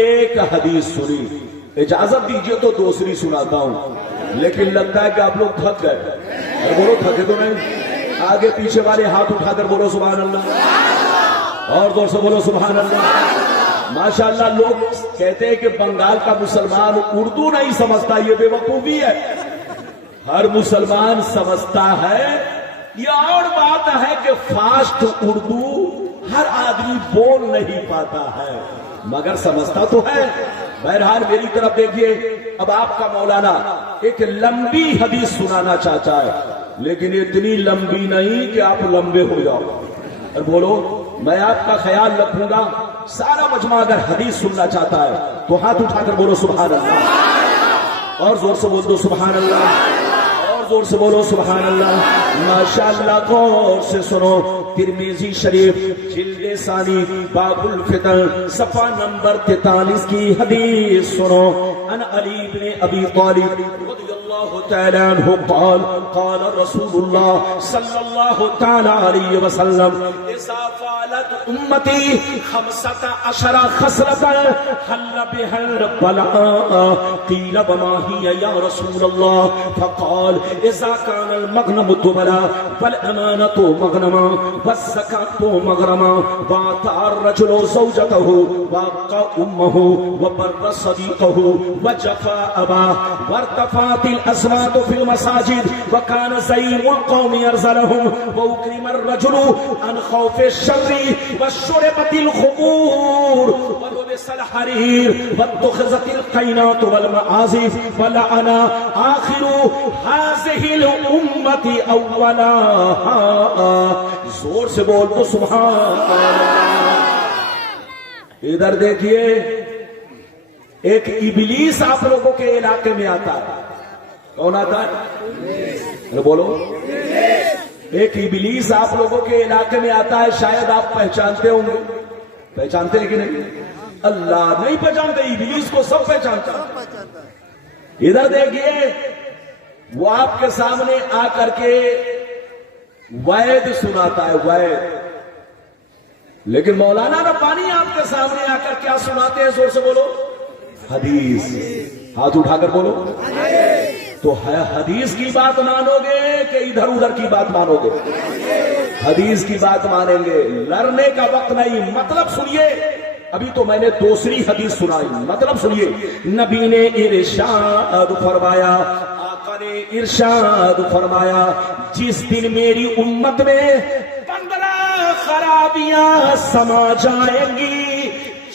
ایک حدیث سنی، اجازت دیجئے تو دوسری سناتا ہوں، لیکن لگتا ہے کہ آپ لوگ تھک گئے. بولو تھکے تو نہیں؟ آگے پیچھے والے ہاتھ اٹھا کر بولو سبحان اللہ، اور زور سے بولو سبحان اللہ. ماشاءاللہ لوگ کہتے ہیں کہ بنگال کا مسلمان اردو نہیں سمجھتا، یہ بے وقوفی ہے. ہر مسلمان سمجھتا ہے. یہ اور بات ہے کہ فاسٹ اردو ہر آدمی بول نہیں پاتا ہے مگر سمجھتا تو ہے. بہرحال میری طرف دیکھیے، اب آپ کا مولانا ایک لمبی حدیث سنانا چاہتا ہے، لیکن اتنی لمبی نہیں کہ آپ لمبے ہو جاؤ. اور بولو میں آپ کا خیال رکھوں گا. سارا مجمع اگر حدیث سننا چاہتا ہے تو ہاتھ اٹھا کر بولو سبحان اللہ، اور زور سے بول دو سبحان اللہ، اور زور سے بولو سبحان اللہ. ماشاءاللہ غور سے سنو، ترمذی شریف جلد ثانی باب الفتن صفحہ نمبر 43 کی حدیث سنو. ان علی بن ابی طالب رضی اللہ تعالی عنہ قال قال رسول اللہ صلی اللہ تعالی علیہ وسلم اذا فعلت امتی 15 خصلة حل بها البلاء قیل وما هي یا رسول اللہ فقال اذا كان المغنم دبلا والامانة مغنما والزکاة مغرما واتى الرجل زوجته وابقى امه وبر صديقه وجفا اباه وارتفعت الأصوات في المساجد وكان زعيم القوم يرزلهم وأكرم الرجل عن خوف الشر وشربت الخمور ولبس الحرير واتخذت القينات والمعازف ولعن آخر هذه الأمة أولها. زور سے بول تو سبحان اللہ. ادھر دیکھیے، ایک ابلیس آپ لوگوں کے علاقے میں آتا ہے. کون آتا ہے؟ بولو. ایک ابلیس آپ لوگوں کے علاقے میں آتا ہے. شاید آپ پہچانتے ہوں گے. پہچانتے ہیں کہ نہیں؟ اللہ نہیں پہچانتے، ابلیس کو سب پہچانتا ہے. ادھر دیکھیے، وہ آپ کے سامنے آ کر کے وید سناتا ہے، وید. لیکن مولانا ربانی آپ کے سامنے آ کر کیا سناتے ہیں؟ زور سے بولو حدیث. ہاتھ اٹھا کر بولو. تو ہے حدیث کی بات مانو گے کہ ادھر ادھر کی بات مانو گے؟ حدیث کی بات مانیں گے. لڑنے کا وقت نہیں. مطلب سنیے، ابھی تو میں نے دوسری حدیث سنائی، مطلب سنیے. نبی نے ارشاد فرمایا، آقا نے ارشاد فرمایا، جس دن میری امت میں 15 خرابیاں سما جائیں گی،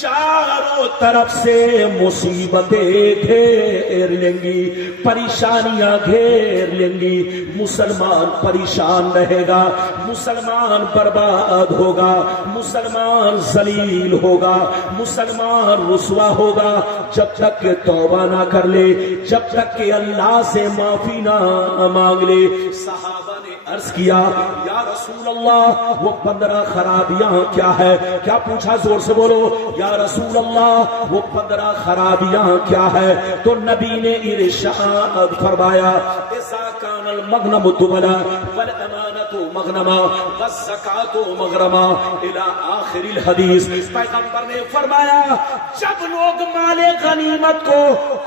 چاروں طرف سے مصیبتیں گھیر لیں گی، پریشانیاں گھیر لیں گی. مسلمان پریشان رہے گا، مسلمان برباد ہوگا، مسلمان ذلیل ہوگا، مسلمان رسوا ہوگا جب تک کہ توبہ نہ کر لے، جب تک کہ اللہ سے معافی نہ مانگ لے. صحابہ نے عرض کیا یا رسول اللہ وہ 15 خرابیاں کیا ہے؟ کیا پوچھا؟ زور سے بولو. یا رسول اللہ وہ 15 خرابیاں کیا ہے؟ تو نبی نے ارشاد فرمایا، اذا كان المغنم دبلا والامانة مغنما والزکاة مغرما الى آخر الحدیث. پیغمبر نے فرمایا جب لوگ مال غنیمت کو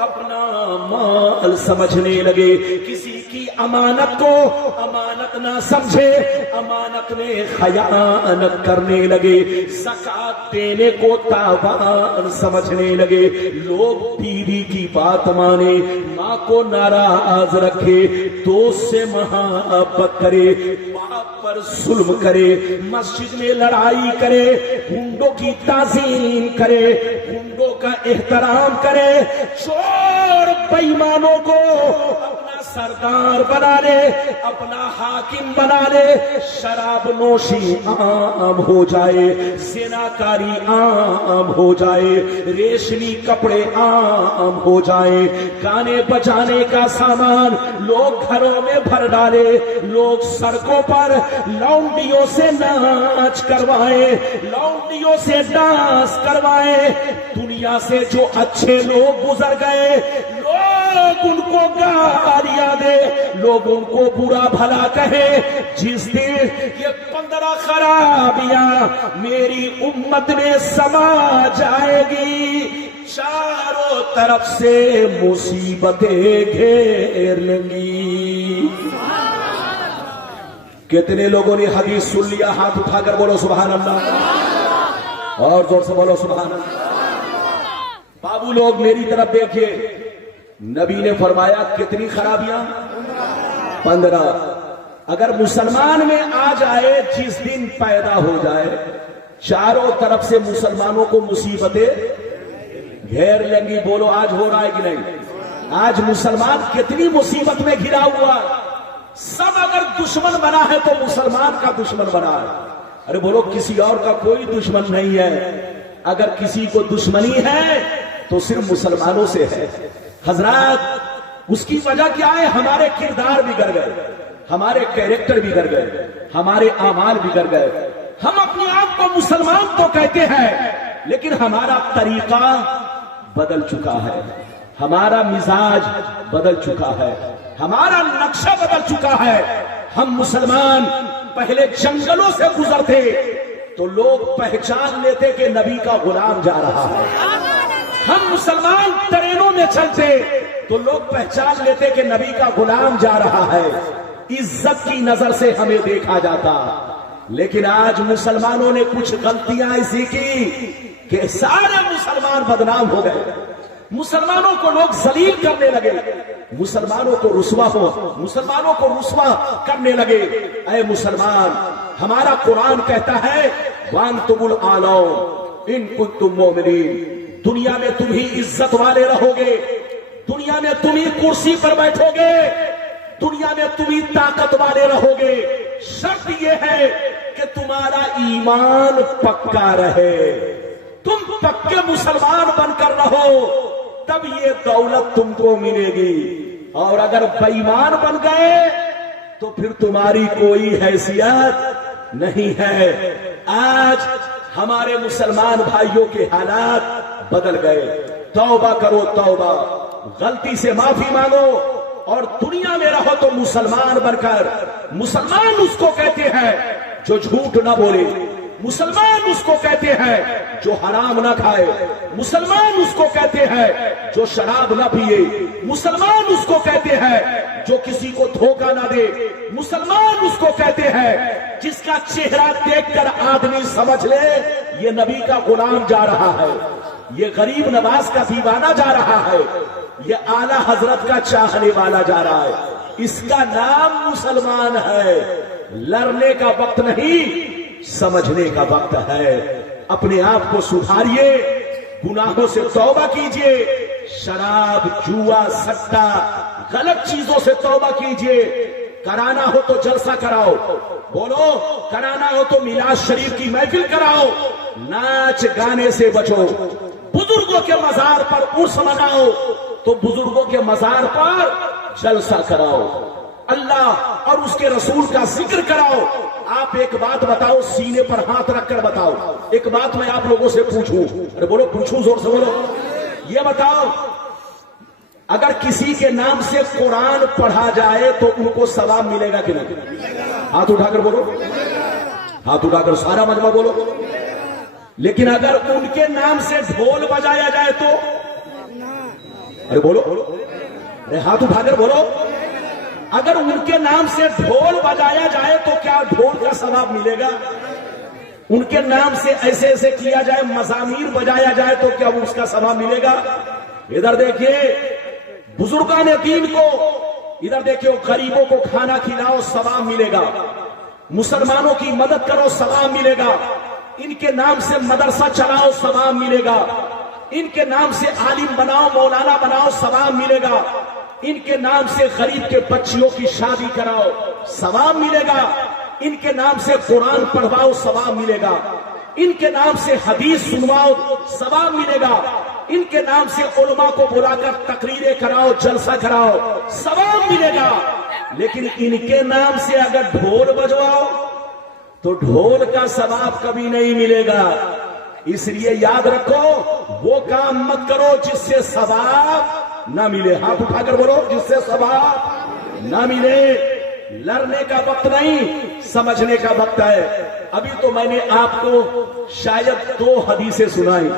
اپنا مال سمجھنے لگے، کسی کی امانت کو امانت نہ سمجھے، امانت میں خیانت کرنے لگے، زکات دینے کو تاوان سمجھنے لگے، لوگ بیوی کی بات مانے، ماں کو ناراض رکھے، دوست سے محبت کرے، باپ پر ظلم کرے، مسجد میں لڑائی کرے، گنڈوں کی تعظیم کرے، گنڈوں کا احترام کرے، چور بے ایمانوں کو اپنا سردار بنا لے، اپنا حاکم بنا لے، شراب نوشی عام ہو جائے، زناکاری عام ہو جائے، ریشمی کپڑے عام ہو جائے، گانے بجانے کا سامان لوگ گھروں میں بھر ڈالے، لوگ سڑکوں پر لونڈیوں سے ناچ کروائے، لونڈیوں سے ڈانس کروائے. دنیا سے جو اچھے لوگ گزر گئے، لوگ ان کو گالیاں دے، لوگ ان کو برا بھلا کہے. جس دن یہ 15 خرابیاں میری امت میں سما جائے گی، طرف سے مصیبتیں گھیر لیں گی. کتنے لوگوں نے حدیث سن لیا؟ ہاتھ اٹھا کر بولو سبحان اللہ، اور زور سے بولو سبحان اللہ. بابو لوگ میری طرف دیکھیے، نبی نے فرمایا کتنی خرابیاں؟ 15. اگر مسلمان میں آ جائے، جس دن پیدا ہو جائے، چاروں طرف سے مسلمانوں کو مصیبتیں گھیر لیں گی. بولو آج ہو رہا ہے کہ نہیں؟ آج مسلمان کتنی مصیبت میں گھرا ہوا. سب اگر دشمن بنا ہے تو مسلمان کا دشمن بنا ہے. ارے بولو کسی اور کا کوئی دشمن نہیں ہے. اگر کسی کو دشمنی ہے تو صرف مسلمانوں سے ہے. حضرات اس کی وجہ کیا ہے؟ ہمارے کردار بگڑ گئے، ہمارے کیریکٹر بگڑ گئے، ہمارے اعمال بگڑ گئے. ہم اپنے آپ کو مسلمان تو کہتے ہیں، لیکن ہمارا طریقہ بدل چکا ہے، ہمارا مزاج بدل چکا ہے، ہمارا نقشہ بدل چکا ہے. ہم مسلمان پہلے جنگلوں سے گزرتے تو لوگ پہچان لیتے کہ نبی کا غلام جا رہا ہے. ہم مسلمان ٹرینوں میں چلتے تو لوگ پہچان لیتے کہ نبی کا غلام جا رہا ہے. عزت کی نظر سے ہمیں دیکھا جاتا. لیکن آج مسلمانوں نے کچھ غلطیاں ایسی کی کہ سارے مسلمان بدنام ہو گئے. مسلمانوں کو لوگ ذلیل کرنے لگے، مسلمانوں کو مسلمانوں کو رسوا کرنے لگے. اے مسلمان، ہمارا قرآن کہتا ہے وَأَنْتُمُ الْأَعْلَوْنَ إِن كُنتُم مُؤْمِنِينَ. دنیا میں تم ہی عزت والے رہو گے، دنیا میں تم ہی کرسی پر بیٹھو گے، دنیا میں تم ہی طاقت والے رہو گے. شرط یہ ہے کہ تمہارا ایمان پکا رہے، تم پکے مسلمان بن کر رہو، تب یہ دولت تم کو ملے گی. اور اگر بے ایمان بن گئے تو پھر تمہاری کوئی حیثیت نہیں ہے. آج ہمارے مسلمان بھائیوں کے حالات بدل گئے. توبہ کرو، توبہ، غلطی سے معافی مانگو اور دنیا میں رہو تو مسلمان بن کر. مسلمان اس کو کہتے ہیں جو جھوٹ نہ بولے، مسلمان اس کو کہتے ہیں جو حرام نہ کھائے، مسلمان اس کو کہتے ہیں جو شراب نہ پیے، مسلمان اس کو کہتے ہیں جو کسی کو دھوکہ نہ دے، مسلمان اس کو کہتے ہیں جس کا چہرہ دیکھ کر آدمی سمجھ لے یہ نبی کا غلام جا رہا ہے، یہ غریب نواز کا دیوانہ جا رہا ہے، یہ اعلی حضرت کا چاہنے والا جا رہا ہے. اس کا نام مسلمان ہے. لڑنے کا وقت نہیں، سمجھنے کا وقت ہے. اپنے آپ کو سدھاریے، گناہوں سے توبہ کیجئے، شراب، جوا، سٹا، غلط چیزوں سے توبہ کیجئے. کرانا ہو تو جلسہ کراؤ، بولو کرانا ہو تو میلاد شریف کی محفل کراؤ. ناچ گانے سے بچو. بزرگوں کے مزار پر عرس مناؤ تو بزرگوں کے مزار پر جلسہ کراؤ. اللہ اور اس کے رسول کا ذکر کراؤ. آپ ایک بات بتاؤ، سینے پر ہاتھ رکھ کر بتاؤ. ایک بات میں آپ لوگوں سے پوچھوں، ارے بولو، پوچھوں، زور سے بولو. یہ بتاؤ، اگر کسی کے نام سے قرآن پڑھا جائے تو ان کو ثواب ملے گا کہ نہیں؟ ہاتھ اٹھا کر بولو، ہاتھ اٹھا کر سارا مجمع بولو. لیکن اگر ان کے نام سے ڈھول بجایا جائے تو، ارے بولو، ارے ہاتھ اٹھا کر بولو. اگر ان کے نام سے ڈھول بجایا جائے تو کیا ڈھول کا ثواب ملے گا؟ ان کے نام سے ایسے ایسے کیا جائے، مزامیر بجایا جائے تو کیا اس کا ثواب ملے گا؟ ادھر دیکھیے بزرگان دین کو، ادھر دیکھیے غریبوں کو کھانا کھلاؤ، ثواب ملے گا. مسلمانوں کی مدد کرو، ثواب ملے گا. ان کے نام سے مدرسہ چلاؤ، ثواب ملے گا. ان کے نام سے عالم بناؤ، مولانا بناؤ، ثواب ملے گا. ان کے نام سے غریب کے بچیوں کی شادی کراؤ، ثواب ملے گا. ان کے نام سے قرآن پڑھواؤ، ثواب ملے گا. ان کے نام سے حدیث سنواؤ، ثواب ملے گا. ان کے نام سے علماء کو بلا کر تقریریں کراؤ، جلسہ کراؤ، ثواب ملے گا. لیکن ان کے نام سے اگر ڈھول بجواؤ تو ڈھول کا ثواب کبھی نہیں ملے گا. اس لیے یاد رکھو، وہ کام مت کرو جس سے ثواب نہ ملے. ہاتھ اٹھا کر بولو، جس سے ثواب نہ ملے. لڑنے کا وقت نہیں، سمجھنے کا وقت ہے. ابھی تو میں نے آپ کو شاید 2 حدیثیں سنائی.